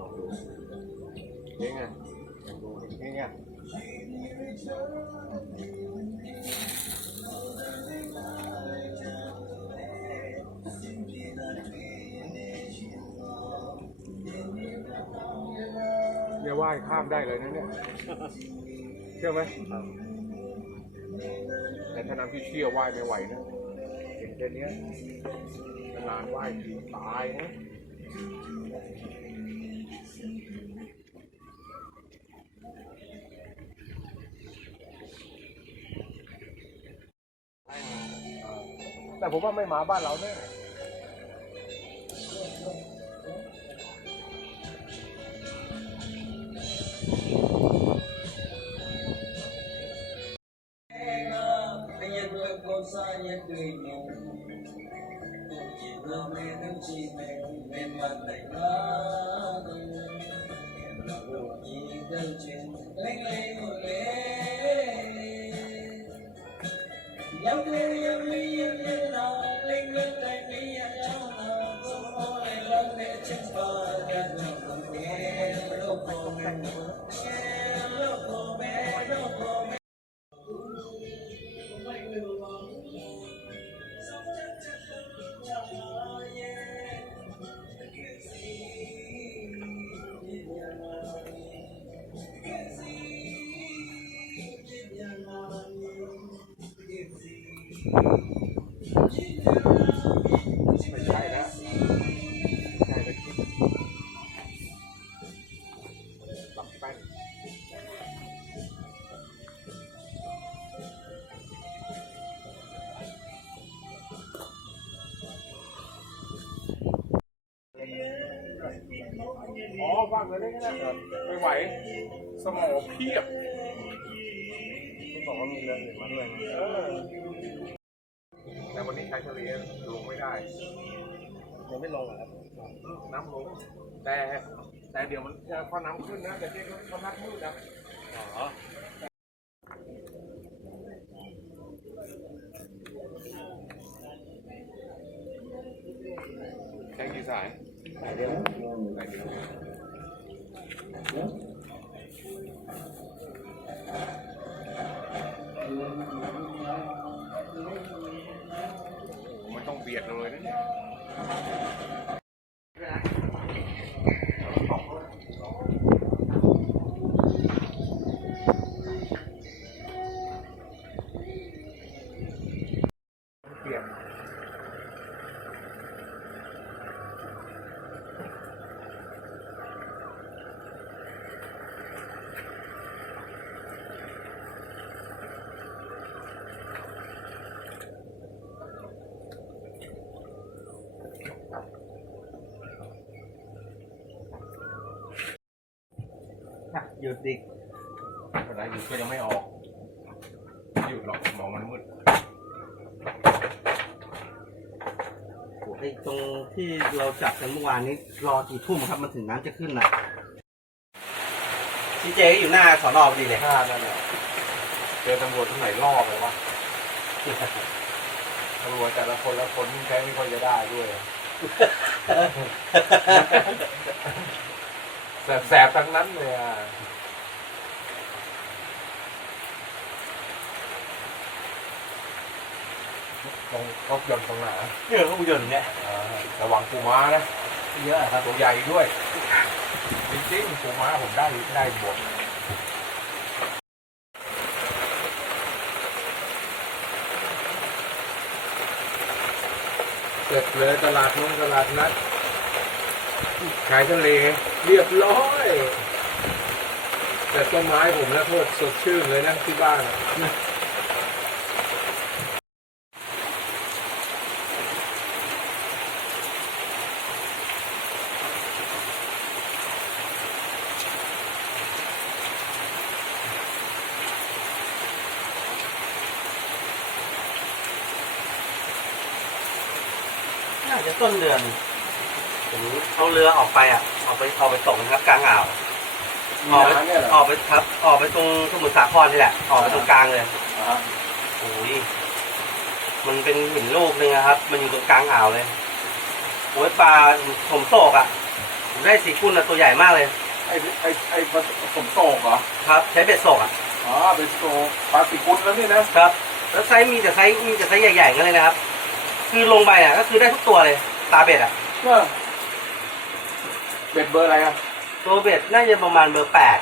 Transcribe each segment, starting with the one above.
ลองดูนี่ไงลองดูนี่ไงเนี่ยว่ายข้ามได้เลยนะเนี่ยเชื่อไหมแต่ถ้าน้ำที่เชี่ยวว่ายไม่ไหวนะเห็นแค่นี้นานว่ายทีตายนะ แต่ผมว่าไม่มาบ้านเราแน่ไม่ใช่แล้ว อ๋อว่างเลยได้แค่นั้นไม่ไหว สมองเพียบคุณบอกว่ามีเรื่องอื่นมาด้วยเออแต่วันนี้ ชายทะเลลงไม่ได้ยังไม่ลงเหรอครับน้ำลง แต่แต่เดี๋ยวมันจะพอน้ำขึ้นนะแต่ที่เขานัดมืดนะอ๋อแค่กี่สายสายเดียวสายเดียว หยุดดิเวลาอยู่ก็ยังไม่ออกอยู่หรอกมองมันมืดไอ้ตรงที่เราจับกันเมื่อวานนี้ รอกี่ทุ่มครับมันถึงน้ำจะขึ้นน่ะพี่เจก็อยู่หน้าสอนอพอดีเลยห้านั่นแหละเจอตำรวจที่ไหนล่อไปวะตำรวจแต่ละคนละคนแค่ไม่ค่อยจะได้ด้วยแสบๆทั้งนั้นเลยอะ ตรงรถยนต์ตรงไหนเยอะก็ยนต์เนี่ยอ่าระวังปูม้านะเยอะครับตัวใหญ่ด้วยจริงๆปูม้าผมได้ได้หมดเสร็จเลยตลาดน้องตลาดนัดขายทะเลเรียบร้อย แต่ต้นไม้ผมนะโทษสดชื่นเลยนะที่บ้านอะ จะต้นเดือนผมเอาเรือออกไปอะออกไปออกไปส่งนะครับกลางอ่าวออกไปน้ำเนี่ยเหรอ ออกไปครับ ออกไปตรงสมุทรสาครนี่แหละ ออกไปตรงกลางเลยอ่าโอ้ยมันเป็นหินลูกหนึ่งอะครับ มันอยู่ตรงกลางอ่าวเลยโอ้ยปลาผมโศกอะผมได้สีกุลอะตัวใหญ่มากเลยไอ้ไอ้ไอ้ผสมโศกเหรอครับ ใช้เบ็ดส่งอะอ๋อเป็นโศกปลาติกุลแล้วนี่นะครับ แล้วไซส์มีแต่ไซส์มีแต่ไซส์ใหญ่ๆกันเลยนะครับ คือลงไปอะ ก็คือได้ทุกตัวเลย ตาเบ็ดอะ เออเบ็ดเบอร์อะไรอะตัวเบ็ดน่าจะประมาณเบอร์แปด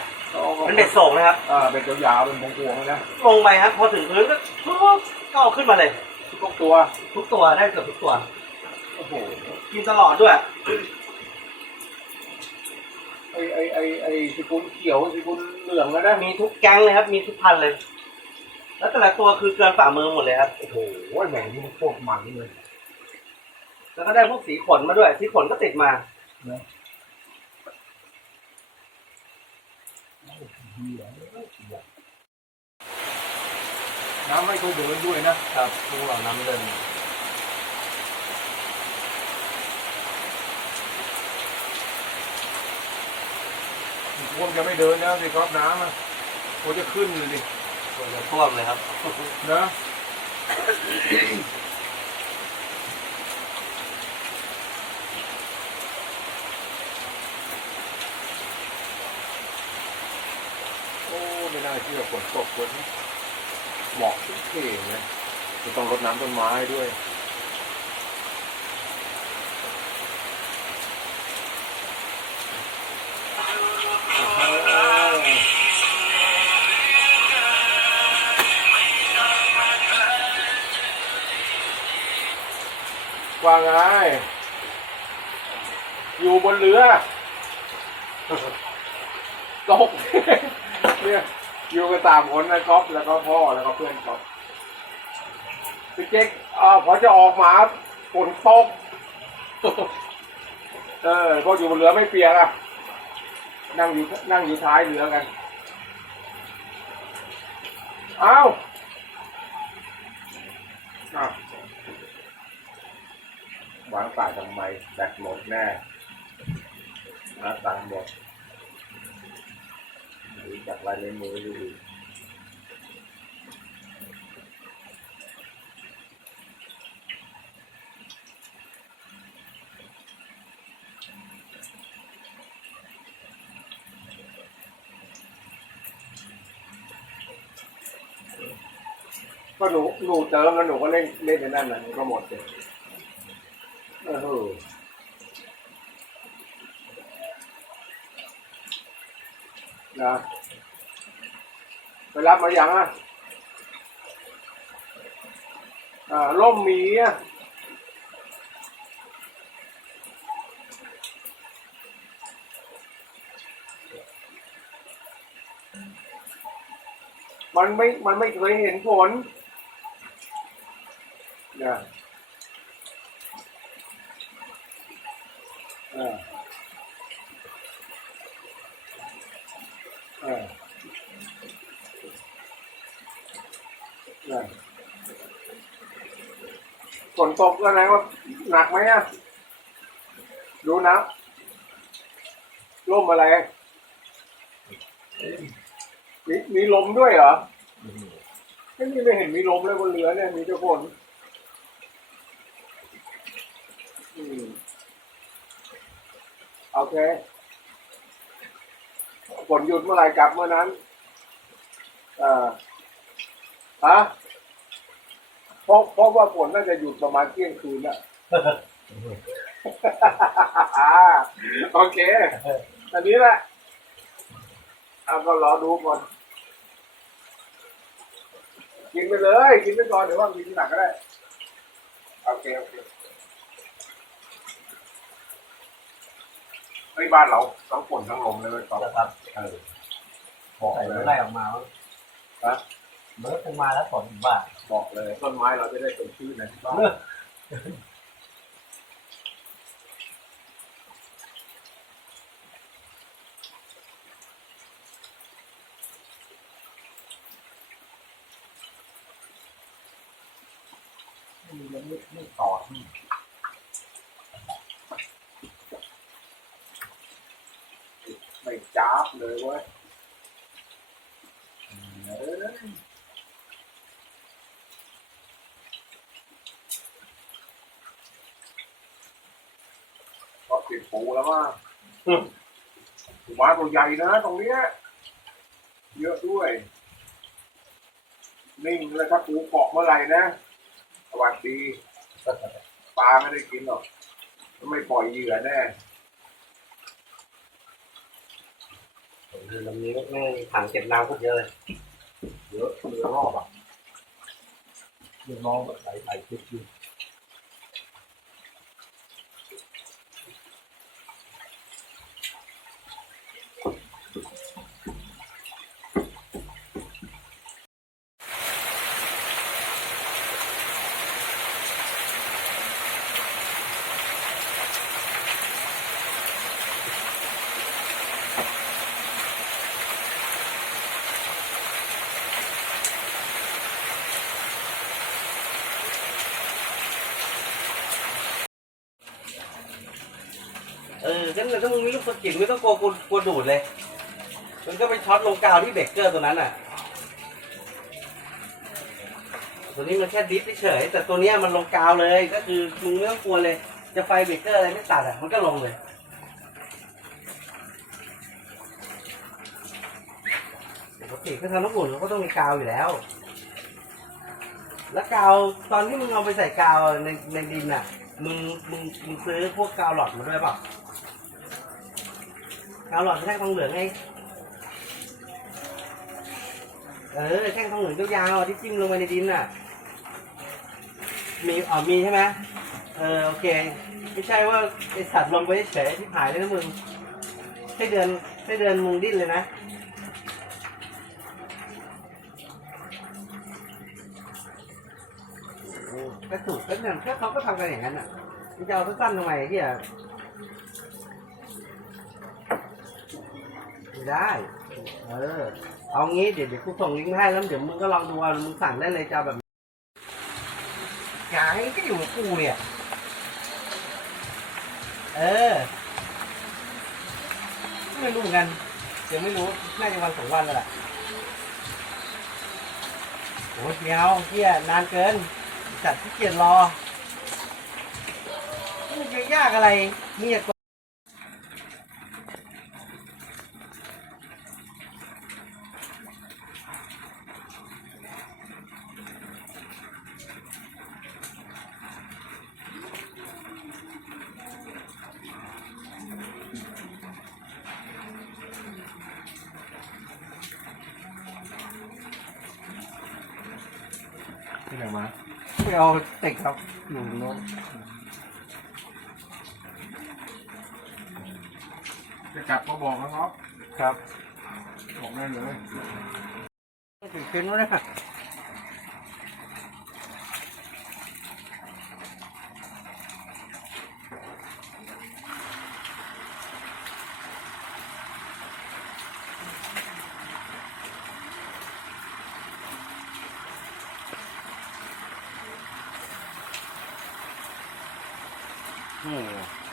มันเบ็ดส่งนะครับ อ่าเบ็ดยาวๆเป็นพวงๆเลยนะลงไปครับ พอถึงพื้นก็ปุ๊บก็เอาขึ้นมาเลย ทุกตัว ทุกตัวได้เกือบทุกตัว โอ้โห กินตลอดด้วย ไอ้ไอ้ไอ้ไอ้ติกุลเขียวติกุลเหลืองแล้วนะมีทุกแก๊งเลยครับ มีทุกพันเลย แล้วแต่ละตัวคือเกินฝ่ามือหมดเลยครับ โอ้โหแหม่งนี่มันโคตรมันเลยแล้วก็ได้พวกสีขนมาด้วย สีขนก็ติดมาน้ำไม่เขาเดินด้วยนะครับพวกเราน้ำเดินพวกจะไม่เดินนะสิครับน้ำอะโอ้จะขึ้นเลยดิ ตัวจะท่วมเลยครับนะโอ้ไม่น่าเชื่อฝนตกฝนหมอกทุกเข่งเลยจะต้องรดน้ำต้นไม้ด้วย ไง อยู่บนเรือตกเนี่ยอยู่กันสามคนนะก๊อฟแล้วก็พ่อแล้วก็เพื่อนก๊อฟพี่เจ๊กเอ่อพอจะออกมาฝนตกเออพวกอยู่บนเรือไม่เปียกอะนั่งอยู่นั่งอยู่ท้ายเรือกัน เอ้าอ้า วางสายทำไมแบตหมดแน่หาตังหมดรู้จักลายในมือดูดิก็หนูหนูเติมแล้วหนูก็เล่นเล่นในนั่นน่ะก็หมดเลย เออนะไปรับมาอย่างอะอ่าล่มหมีอะมันไม่ มันไม่เคยเห็นผลนะ เออเออนะฝนตกก็ไหนว่าหนักไหมอะ ดูนะร่มอะไร มีมีลมด้วยเหรอไม่มีไม่เห็นมีลมเลยบนเรือเนี่ยมีแต่ฝนอืม โอเคฝนหยุดเมื่อไหร่กลับเมื่อนั้นเอ่าฮะเพราะเพราะว่าฝนน่าจะหยุดประมาณเที่ยงคืนอะโอเค อันนี้แหละเอาก็รอดูก่อน กินไปเลย กินไปก่อนเดี๋ยวว่ากินทีหลังก็ได้ โอเค โอเค ไอ้ยบ้านเราทั้งฝนทั้งลมเลยเว้ยก๊อฟนะครับเออบอกใส่เลเมื่ยอไรออกมาว่าฮะเมื่อคงมาแล้วฝนบ้าบอกเลย ต้นไม้เราจะได้สดชื่นนะที่บ้านไม่ไม่ไม่ต่อที่ไม่จ้าบ เลยเว้ยเอ้ยก็ติดปูแล้วว่าปูม้าตัวใหญ่นะตรงเนี้ย เยอะด้วย นิ่งเลยครับปูเกาะเมื่อไหร่นะ สวัสดี ปลาไม่ได้กินหรอก ไม่ปล่อยเหยื่อแน่ คือ ลำนี้ไม่ถังเก็บน้ำก็เยอะเลยเยอะเรือรอบอะเยอะรอบแบบหลไหลคิดอยู่ เอองั้นถ้ามึงมีลูกสะกิดไม่ต้องกลัวกลัวกลัวดูดเลย มันก็ไปช็อตลงกาวที่เบรกเกอร์ตัวนั้นอะ ตัวนี้มันแค่ดิฟเฉยแต่ตัวเนี้ยมันลงกาวเลย ก็คือมึงไม่ต้องกลัวเลย จะไฟเบรกเกอร์อะไรไม่ตัดอะ มันก็ลงเลย ปกติก็ทำน้ำอุ่นเขาก็ต้องมีกาวอยู่แล้ว แล้วกาวตอนที่มึงเอาไปใส่กาวในในดินอะ มึงมึงมึงซื้อพวกกาวหลอดมาด้วยเปล่า กาหลอดแท่งทองเหลืองไงเออแท่งทองเหลืองยาวๆที่จิ้มลงไปในดินอะ มีอ๋อมีใช่ไหมเออโอเค ไม่ใช่ว่าไอสัตว์ลงไปเฉยที่หายเลยนะมึงให้เดือนให้เดือนมึงดิ้นเลยนะก็ถูกก็เนี่ยแค่เขาก็ทำกันอย่างนั้นอะจะเอาสั้นๆทำไมไอ้เฮีย ได้ เออ เอางี้เดี๋ยวเดี๋ยวกูส่งลิงก์ให้แล้วเดี๋ยวมึงก็ลองดูเอามึงสั่งได้เลยจะเอาแบบยายก็อยู่กับกูเนี่ย เออ ไม่รู้เหมือนกันยังไม่รู้ น่าจะวันสองวันแล้วแหละโอ้ยเดียวเฮียนานเกิน จัดที่เกียจรอมันจะยากอะไรมีแต่ ที่ไหนมาไปเอาเต็กครับอยู่ตรงโน้นจะกลับก็บอกนะครับ ครับ บอกได้เลย ถึงคืนนู้นเลยค่ะอื 哇、哦！